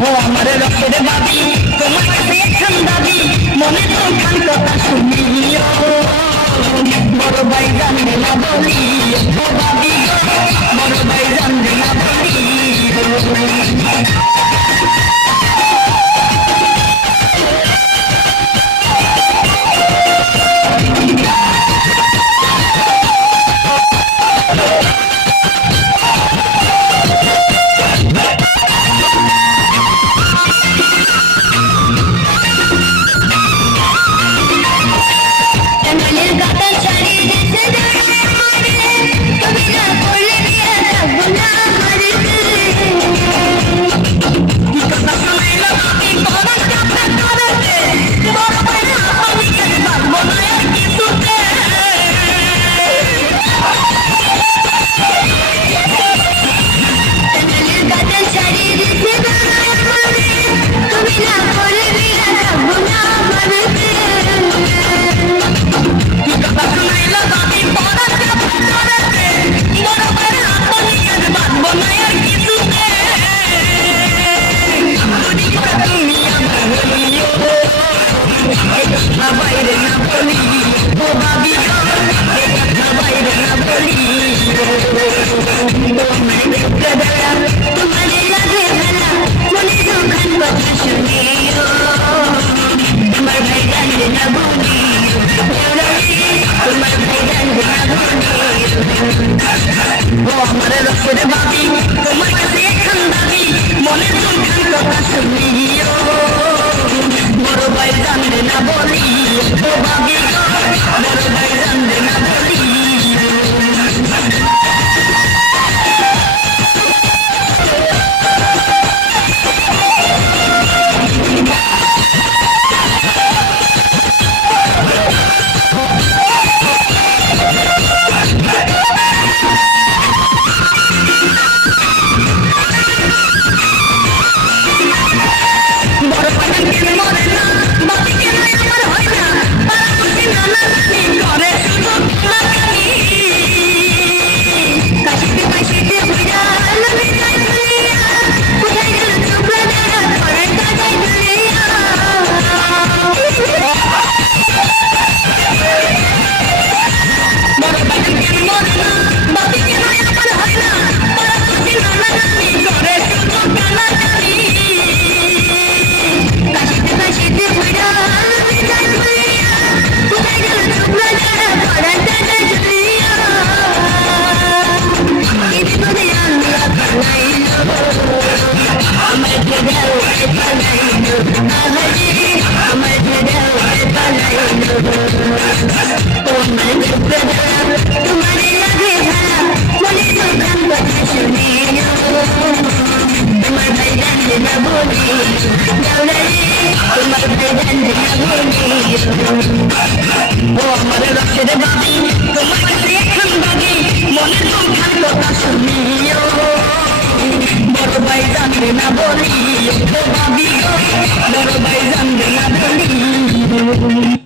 ও আমার রক্তের বাবি তোমার কাছে একখান দাবি মনে তো খান কথা শুনিও বড় ভাই জানবে না বলি ও বাবি বড় ভাই জানবে না বলি বাইরে না বলি ও বাবি বাইরে না বলি তোমার লাগে ভালা মনে দুখান কথা শুনিও তোমার ভাই জানবে না বলি তোমার ভাই জানবে না বলি ও আমার রক্তের বাবি তোমার কাছে একখান দাবি মনে দুখান কথা শুনিও বড় ভাই জানবে না বলি ও বাবি বড় ভাই জানবে না বলি ও আমার রক্তের বাবি তোমার কাছে একখান দাবি মনে দুখান কথা শুনিও বড় ভাই জানবে না বলি ও বাবি বড় ভাই জানবে না বলি